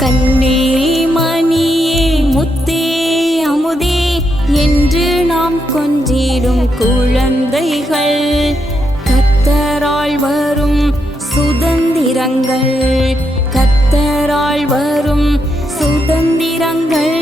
கண்ணே மணியே முத்தே அமுதே என்று நாம் கொஞ்சிடும் குழந்தைகள், கத்தரால் வரும் சுதந்திரங்கள், கத்தரால் வரும் சுதந்திரங்கள்.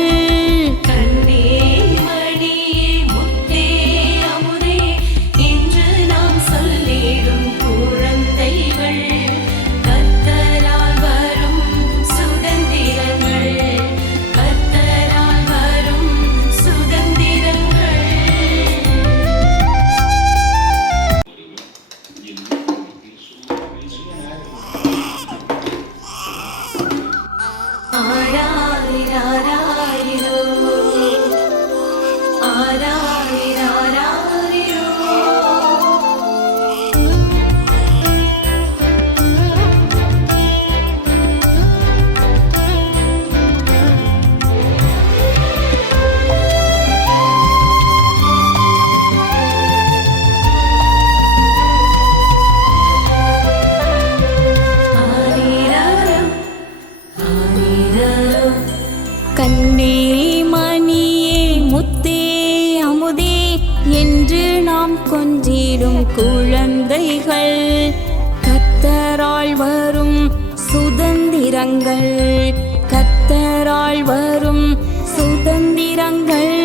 கண்ணே மணியே முத்தே அமுதே என்று நாம் கொஞ்சிடும் குழந்தைகள், கத்தரால் வரும் சுதந்திரங்கள், கத்தரால் வரும் சுதந்திரங்கள்.